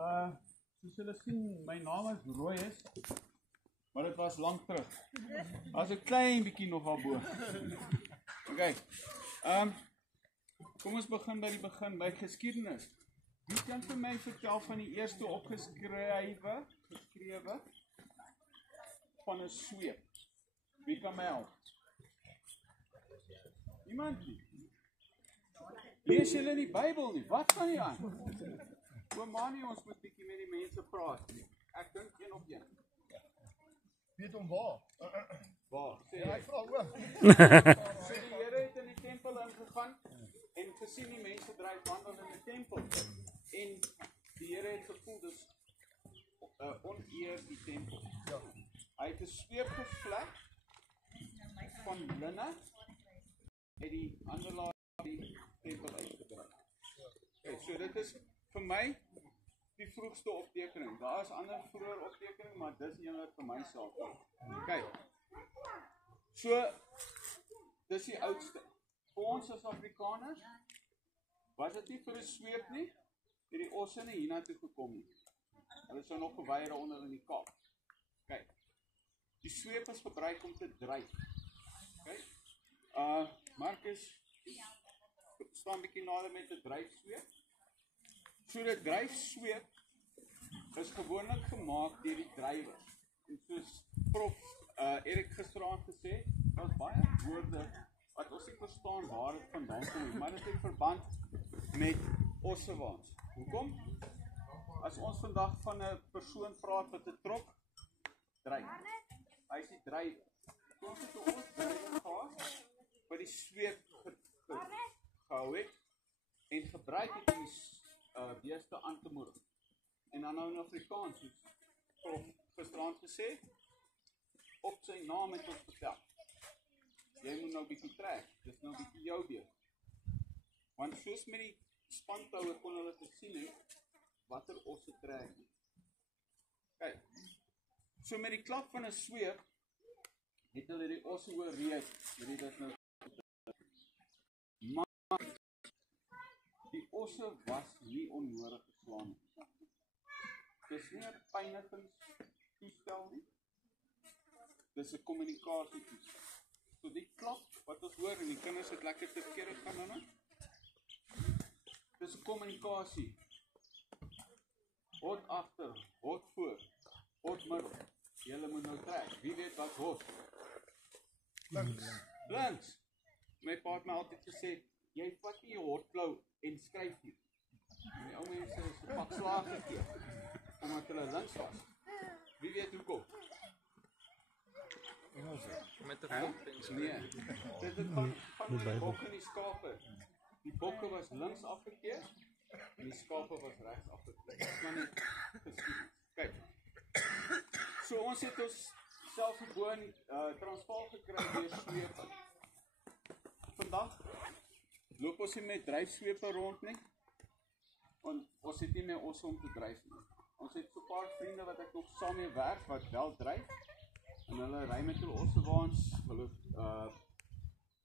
Soos julle sien, my naam is Royes, maar dit was lang terug. As 'n klein bietjie nog daarbo. Okay. Kom ons begin by die begin, by geskiedenis. Wie kan vir my vertel van die eerste opgeskrewe van 'n sweep? Wie kan my help? Iemand nie? Lees julle die Bybel nie? Wat van die aan? Oomanie, ons moet bietjie met die mense praat. Ek dink een op een. Weet hom waar? Waar? Sê Ja, ek vra ook. So die Here het in die tempel ingegaan en gesien die mense dryf wandel in die tempel. En die Here het gevoel dis oneer die tempel. Ja. Hy het 'n sweep gevlek van linne uit die ander laag die tempel uitgedryf. Okay, so dit is vir my die vroegste optekening. Daar is ander vroeër optekening, maar dis een wat vir my saak. Kyk. So dis die oudste. Vir ons as Afrikaners was dit nie vir 'n sweep nie, het die osse nie hiernatoe gekom nie. Hulle sou nog geweier onder in die Kaap. Kyk. Die sweep is gebruik om te dryf. Kyk. Marcus staan 'n bietjie nader met 'n dryfsweep. So die dryfsweep is gewoonlik gemaak deur die drywers. En soos Prof Erik gisteraand gesê, daar's baie woorde wat ons nie verstaan waar dit vandaan kom, maar dit het verband met ossewaans. Hoekom? As ons vandag van 'n persoon praat wat 'n trok dryf, hy is die drywer. So ons het 'n drywer gehad wat die sweep gehou het en gebruik het om die beeste aan te moedig. En dan nou in Afrikaans, soos Prof gisteraand gesê, op sy naam het ons vertel. Jy moet nou bietjie trek, dis nou bietjie jou beurt. Want soos met die spantoue kon hulle gesien het, watter osse trek nie. Kyk, so met die klap van 'n sweep, het hulle die osse oor reed, hierdie dit nou. Maar die osse was nie onnodig geslaan nie. Dis nie 'n pynigingstoestel nie. Dis 'n kommunikasietoestel. So die klap wat ons hoor en die kinders het lekker te kere gaan nou. Dis 'n kommunikasie. Hot agter, hot voor, hot middel. Julle moet nou trek. Wie weet wat hot? Links. My pa het my altyd gesê, jy vat nie jou hotklou en skryf nie. Die ou mense is 'n pak slaag gegee, omdat hulle links was. Wie weet hoekom? Met 'n volk. Nee, dit het van die bokke en die skape. Die bokke was links afgekeer en die skape was regs afgekeer. Dit is maar net geskiedenis. Kyk. So ons het ons self gewoon Transvaal gekry deur swepe. Vandag loop ons nie met dryfswepe rond nie. Want ons het nie meer osse om te dryf nie. Ons het so 'n paar vriende wat ek nog saam mee werk wat wel dryf. En hulle ry met hulle ossewaans. Hulle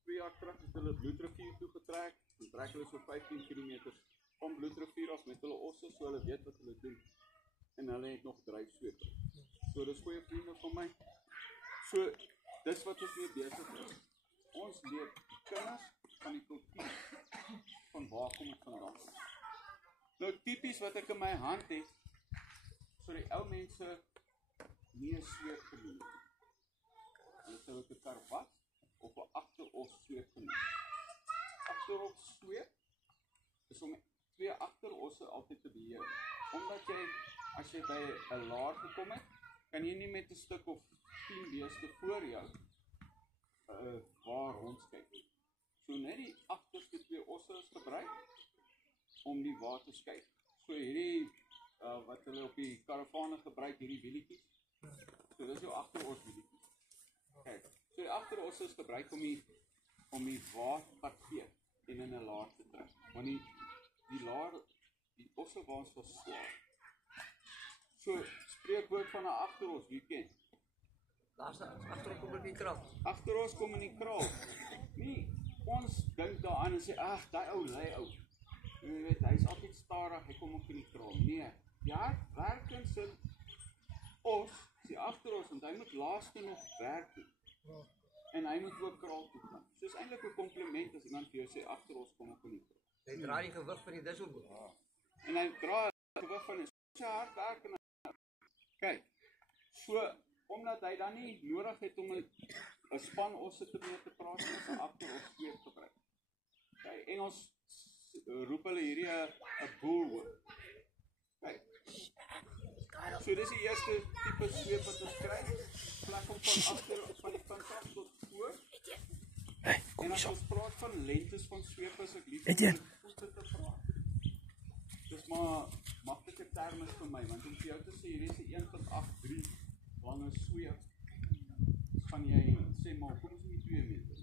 2 jaar terug het hulle Bloedrivier toe getrek. En trek hulle so 15 km van Bloedrivier af met hulle osse, so hulle weet wat hulle doen. En hulle het nog dryfswepe. So dis goeie vriende van my. So dis wat ons mee besig is. Ons leer kinders van die kultuur. Van waar kom dit vandaan? Nou tipies wat ek in my hand het, so die ou mense nie 'n sweep genoem. Hulle sou dit 'n karwat of 'n agteros sweep genoem. Agteros sweep is om 2 agterosse altyd te beheer. Omdat jy, as jy by 'n laar gekom het, kan jy nie met 'n stuk of 10 beeste voor jou waar rondskyk. So net die agterste 2 osse is gebruik om die wa te skei. So hierdie wat hulle op die karavane gebruik, hierdie wielietjies. So dis jou agteros wielietjies. Kyk, so die agteros is gebruik om die wa te parkeer en in 'n laar te trek. Want die ossewaans was swaar. So spreekwoord van 'n agteros, wie ken? Agteros kom in die kraal. Agteros kom in die kraal. Nee, ons dink daaraan en sê, ag, daai ou lei ou. Jy weet, hy's altyd stadig, hy kom ook in die kraal. Nee, Die hart werk in sy os, die agteros, want hy moet laaste nog werk doen. En hy moet ook kraal toe gaan. So is eintlik 'n kompliment as iemand vir jou sê agteros kom op in die kraal. Hy dra die gewig van die disselboom. En hy dra die gewig van sy hard werk en kyk. So omdat hy dan nie nodig het om 'n span osse te mee te praat en as 'n agteros sweep gebruik. Okay, Engels roep hulle hierdie 'n bullwhip. Kyk. So dis die eerste tipe sweep wat ons kry. Plek om van agter van die punt af tot voor. En as ons praat van lengtes van sweep is ek lief om voete te praat. Dis maar maklike terme vir my, want om vir jou te sê hierdie is 'n 1.83 lange sweep. Gaan jy sê maar kom ons nie 2 meter.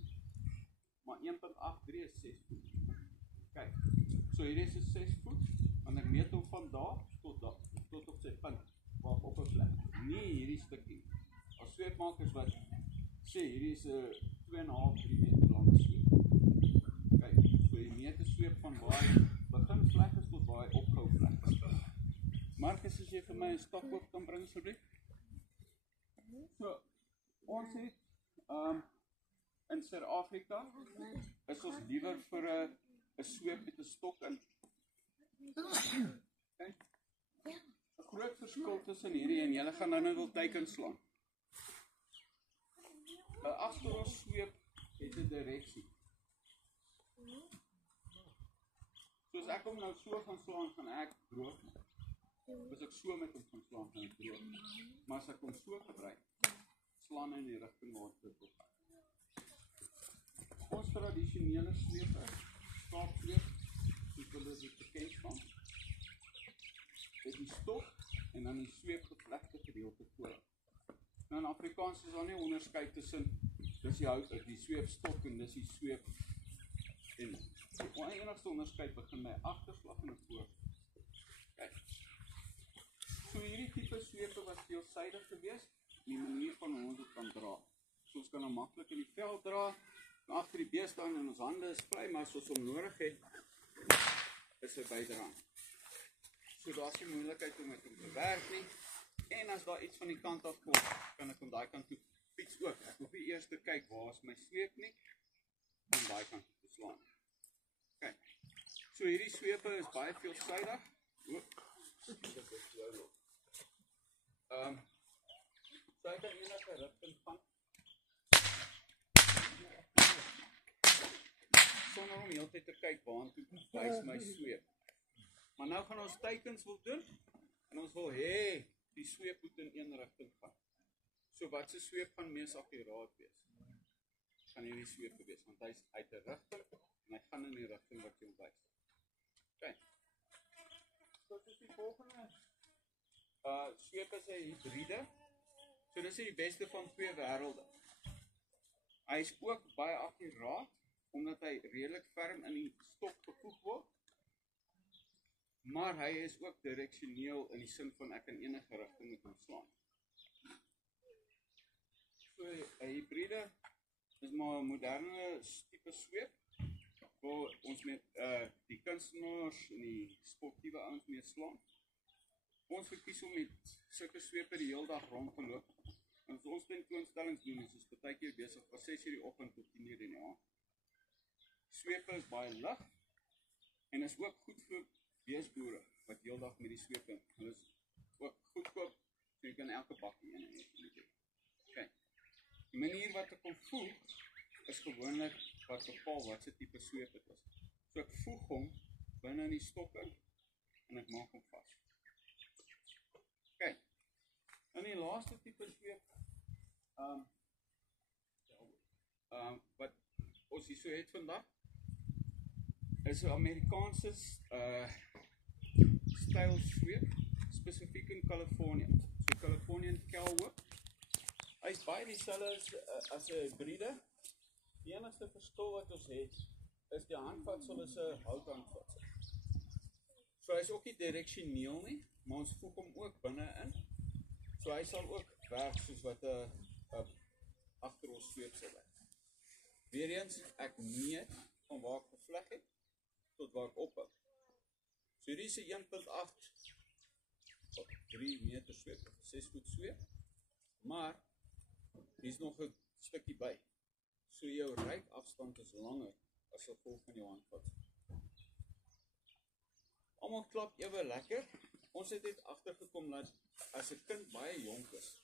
Maar 1.83 is 6 voet. Kyk. So hierdie is 'n 6 voet, want ek meet hom van daar tot op sy punt waar op 'n plek. Nie hierdie stukkie. As sweepmakers wat sê hierdie is 'n 2,5-3 meter lange sweep. Kyk, so jy meet 'n sweep van waar hy begin vlek is tot waar hy ophou vlek is. Marcus, as jy vir my 'n stokpop kan bring asseblief. So ons het in Suid-Afrika is ons liewer vir 'n sweep met 'n stok in. Okay. 'n Groot verskil tussen hierdie en julle gaan nou wil teiken slaan. 'n agteros sweep het 'n direksie. Soos ek hom nou so gaan slaan, gaan ek droog maak. As ek so met hom gaan slaan, gaan ek droog. Maar as ek hom so gebruik, slaan hy in die rigting waar dit wil gaan. Ons tradisionele sweepe, skaapsweep, soos hulle dit bekend van, het die stok en dan die sweepgevlegte gedeelte voor. Nou in Afrikaans is daar nie onderskeid tussen dis die sweepstok en dis die sweep en die enigste onderskeid begin by agterslag en voor. Kyk. So hierdie tipe sweepe was veelsidig geweest, die manier van hoe ons dit kan dra. So ons kan hom maklik in die veld dra, en agter die bees staan en ons hande is vry, maar as ons hom nodig het, is hy bydrang. So daar is nie moeilikheid om met hom te werk nie. En as daar iets van die kant af kom, kan ek om daai kant toe fiets ook. Ek hoef nie eers te kyk waar is my sweep nie, om daai kant te slaan. Kyk, so hierdie sweepe is baie veelsidig. So hy kan enige rigting van, sonder om heeltyd te kyk waantoe wys my sweep. Maar nou gaan ons teikens wil doen, en ons wil hê die sweep moet in een rigting gaan. So wat se sweep gaan mees akkuraat wees? Gaan hierdie sweep wees, want hy is uit 'n rigting en hy gaan in die rigting wat jy hom wys. OK. So dis die volgende. Sweep is 'n hibride. So dis die beste van twee wêrelde. Hy is ook baie akkuraat omdat hy redelik ferm in die stok gevoeg word. Maar hy is ook direksioneel in die sin van ek kan enige rigting met hom slaan. So 'n hibride is maar 'n moderne tipe sweep waar ons met die kunstenaars en die sportiewe ouens mee slaan. Ons verkies om met sulke sweepe die hele dag rond te loop. En as ons tentoonstellings doen, is ons partykeer besig van 6:00 die oggend tot 10:00 in die aand. Sweepe is baie lig en is ook goed vir beesboere wat heeldag met die sweepe. Hulle is ook goedkoop, so jy kan elke bakkie een hê. Okay. Die manier wat ek hom voeg is gewoonlik wat bepaal wat se tipe sweep dit is. So ek voeg hom binne in die stok in en ek maak hom vas. Okay. En die laaste tipe sweep wat ons hier so het vandag is 'n Amerikaanse styl sweep, spesifiek in Californië. So Californian Cowwhip. Hy is baie dieselfde as 'n hibride. Die enigste verskil wat ons het is die handvatsel is 'n houthandvatsel. So hy is ook nie direksioneel nie, maar ons voeg hom ook binne in. So hy sal ook werk soos wat 'n agteros sweep sal werk. Weereens ek meet van waar ek gevleg het tot waar ek ophou. So hier is 'n 1.8 3 meter sweep, 6 voet sweep, maar hier is nog 'n stukkie by. So jou reikafstand is langer as gevolg van jou handvat. Almal klap ewe lekker. Ons het net agtergekom dat as 'n kind baie jonk is,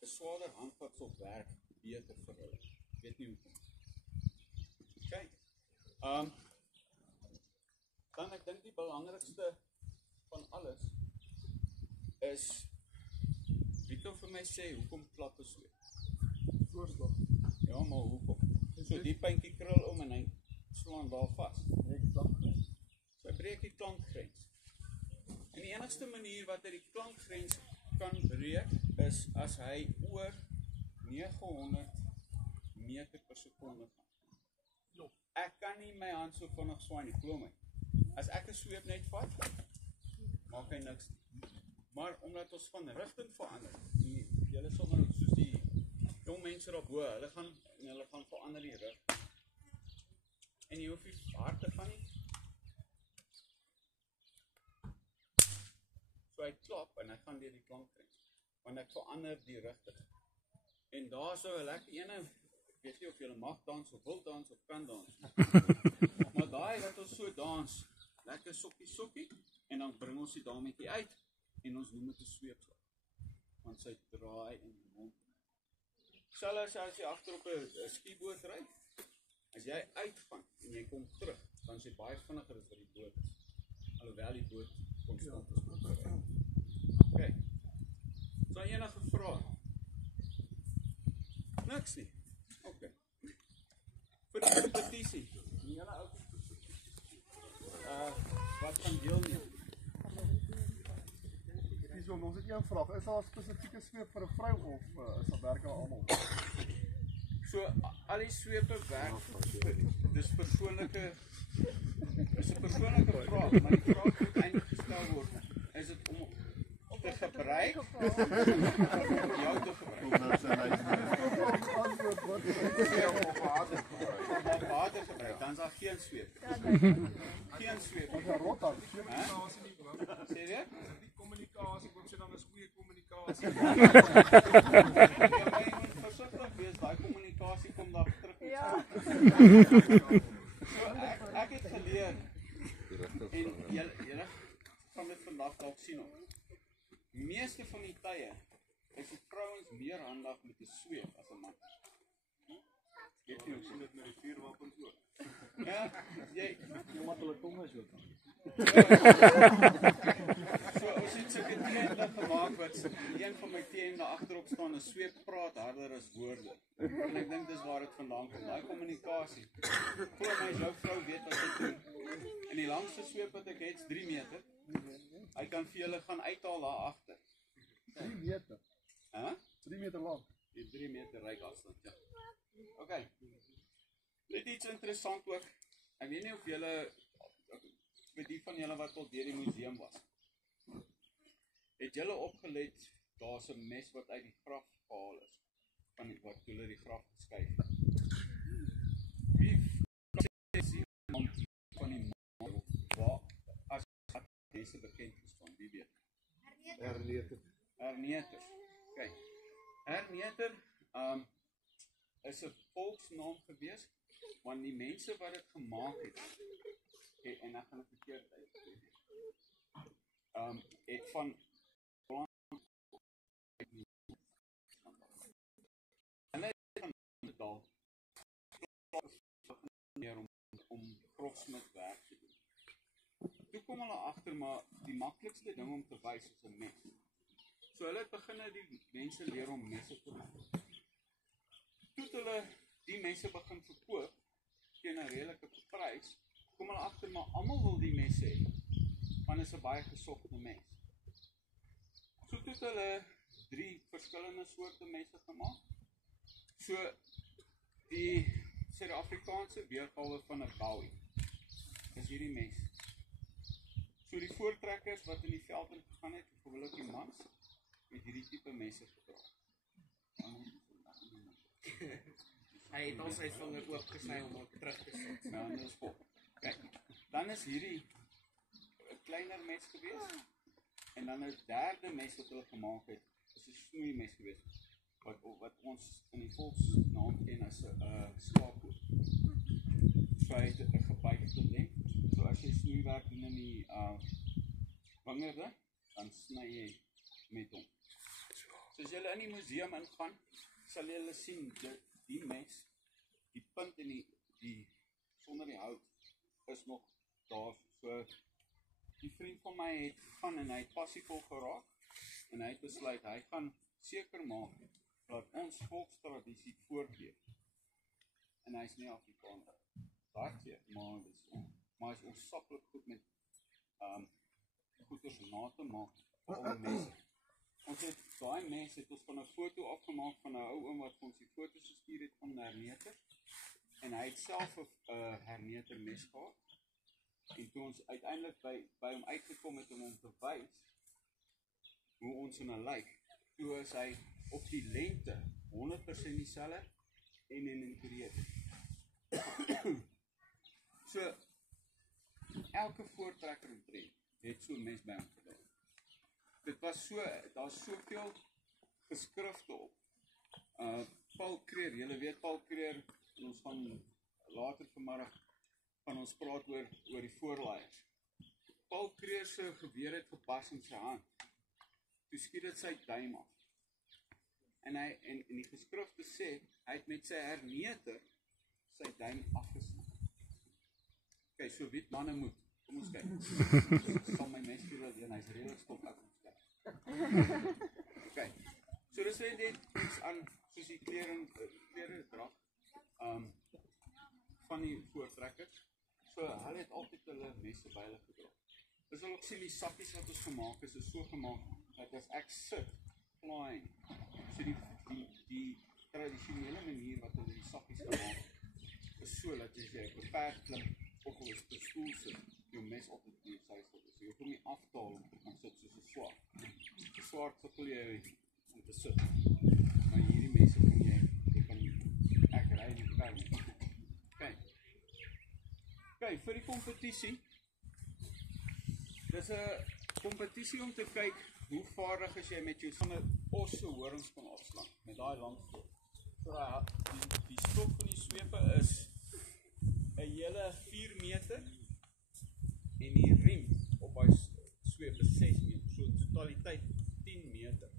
'n swaarder handvat sal werk beter vir hulle. Ek weet nie hoekom. Kyk. Dan ek dink die belangrikste van alles is wie kan vir my sê hoekom klappe so? Voorslag. Ja, maar hoekom? So die puntjie krul om en hy slaan daar vas. So hy breek die klankgrens. En die enigste manier wat hy die klankgrens kan breek is as hy oor 900 meter per sekonde gaan. Ek kan nie my hand so vinnig swaai nie, glo my. As ek 'n sweep net vat, maak hy niks nie. Maar omdat ons van rigting verander, julle sal nou soos die jong mense daarbo, hulle gaan verander die rig. En jy hoef nie hard te gaan nie. So hy klap en hy gaan deur die klankgrens. Want ek verander die rigting. En daar sou 'n lekker ene, ek weet nie of julle mag dans of wil dans of kan dans. Maar daai wat ons so dans, lekker sokkie, en dan bring ons die dametjie uit en ons noem dit 'n sweepslag. Want sy draai in die mond. Selfs as jy agter op 'n skieboot ry, as jy uitgaan en jy kom terug, dan is jy baie vinniger as wat die boot is. Alhoewel die boot konstant is. Okay. So enige vrae? Niks nie. Okay. Vir die kompetisie. Julle ou wat gaan deelneem? Ons het een vraag. Is daar 'n spesifieke sweep vir 'n vrou of is daar werk aan almal? So al die sweepe werk. Dis 'n persoonlike vraag, maar die vraag moet eintlik gestel word. Is dit om te gebruik of jou te gebruik? Om water gebruik, dan is daar geen sweep. Geen sweep. Ons het rot aan. Sê jy? Kommunikasie, kom sê dan is goeie kommunikasie. Versigtig wees, daai kommunikasie kom daar terug. Ja. So ek het geleer en julle gaan dit vandag dalk sien op. Meeste van die tye is die vrouens meer handig met 'n sweep as 'n man. Weet jy, ons sien dit met die vuurwapens ook. Ja, jy Omdat hulle tong is ook. So ons het sulke teende gemaak wat een van my teende agterop staan, 'n sweep praat harder as woorde. En ek dink dis waar dit vandaan kom, daai kommunikasie. Glo my, jou vrou weet wat sy doen. En die langste sweep wat ek het is 3 meter. Hy kan vir julle gaan uithaal daar agter. 3 meter. Hæ? 3 meter lank. Die 3 meter reik afstand, ja. Okay. Net iets interessant ook. Ek weet nie of julle vir die van julle wat al deur die museum was. Het julle opgelet, daar's 'n mes wat uit die graf gehaal is, van wat hulle die graf geskuif het. Wie sê van die man waar as mense bekend gestaan, wie weet? Herneter. Kyk. Herneter is 'n volksnaam gewees, want die mense wat dit gemaak het, en ek gaan dit verkeerd uitspreek. Het van hulle het van betaal om grofsmid werk te doen. Toe kom hulle agter, maar die maklikste ding om te wys is 'n mes. So hulle het begin die mense leer om messe te maak. Toe hulle die mense begin verkoop teen 'n redelike prys, kom hulle agter, maar almal wil die mes hê, want is 'n baie gesogte mes. So toe het hulle 3 verskillende soorte messe gemaak. So die Suid-Afrikaanse weergawe van 'n Bowie is hierdie mes. So die voortrekkers wat in die veld in gegaan het, gewoonlik die mans, met hierdie tipe messe gedra. Hy het al sy vinger oopgesny om hom terug te sit. Nou, dis vol. Kyk, dan is hierdie 'n kleiner mes gewees En dan 'n derde mes wat hulle gemaak het, is 'n snoeimes geweest. Wat ons in die volksnaam ken as 'n skaaphoek. So hy het 'n gebuigde lem. So as jy snoeiwerk doen in die wingerde, dan sny jy met hom. So as julle in die museum ingaan, sal julle sien die mes, die punt en die sonder die hout is nog daar. So die vriend van my het gaan en hy het passievol geraak en hy het besluit hy gaan seker maak dat ons volkstradisie voortleef. En hy is nie Afrikaner. Hartseer, maar hy is ontsaglik goed met goeders na te maak vir al mense. Ons het daai mes het ons van 'n foto afgemaak van 'n ou oom wat ons die foto's gestuur het van herneter. En hy het self 'n herneter mes gehad. En toe ons uiteindelik by hom uitgekom het om hom te wys hoe ons in 'n lyk, toe is hy op die lengte 100% dieselfde en in die breedte. So elke voortrekker omtrent het so 'n mes by hom gedra. Dit was so, daar's soveel geskrifte op. Paul Creer, julle weet Paul Creer, ons gaan later vanmiddag van ons praat oor die voorlaaiers. Paul Creer se geweer het gepas in sy hand. Toe skiet dit sy duim af. En die geskrifte sê, hy het met sy herneter sy duim afgesny. Okay, so wit manne moet. Kom ons kyk. Sal my mes hier alleen, hy's redelik stom ek ons kyk. Okay. So dis net iets aan soos die klere drag van die voortrekkers. So hulle het altyd hulle messe by hulle gedra. Dis al ook sien die sakkies wat ons gemaak is so gemaak dat as ek sit flying. So die tradisionele manier wat hulle die sakkies gemaak is so dat jy op 'n perd klim of op 'n stoel sit, jou mes altyd in jou sy sit. So jy hoef hom nie aftaal om te gaan sit soos 'n swaard. 'n Swaard sukkel jy om te sit. Maar hierdie messe kan jy kan ek ry nie perd. Okay, vir die kompetisie. Dis 'n kompetisie om te kyk hoe vaardig is jy met jou sonne os se horings kan afslaan met daai lang stok. So die stok van die swepe is 'n hele 4 meter en die riem op daai sweep is 6 meter. So totaliteit 10 meter.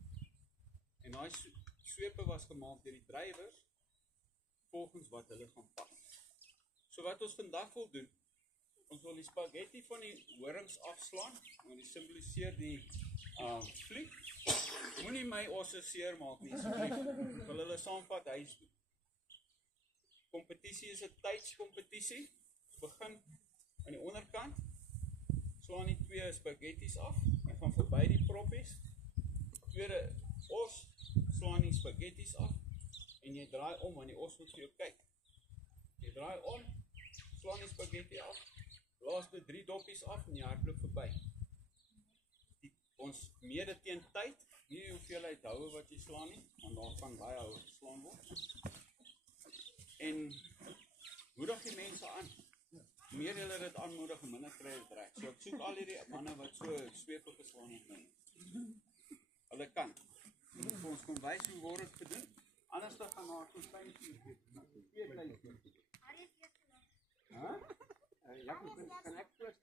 En daai swepe was gemaak deur die drywers volgens wat hulle gaan pas. So wat ons vandag wil doen, ons wil die spaghetti van die horings afslaan, want dit simboliseer die vlieg. Moenie my osse seer maak nie, asseblief. Wil hulle saamvat huis toe. Kompetisie is 'n tydskompetisie. Begin aan die onderkant. Slaan die 2 spaghettis af en gaan verby die proppies. Tweede os, slaan die spaghettis af en jy draai om want die os moet vir jou kyk. Jy draai om, slaan die spaghetti af, laaste 3 doppies af en jy hardloop verby. Ons meede teen tyd, nie hoeveelheid houe wat jy slaan nie, want daar kan baie houe geslaan word. En moedig die mense aan. Hoe meer hulle dit aanmoedig, hoe minder kry dit reg. So ek soek al hierdie manne wat so swepe geslaan het nou. Hulle kan. En ons kom wys hoe word dit gedoen. Anders dan gaan daar so klein Ja, kan ek plus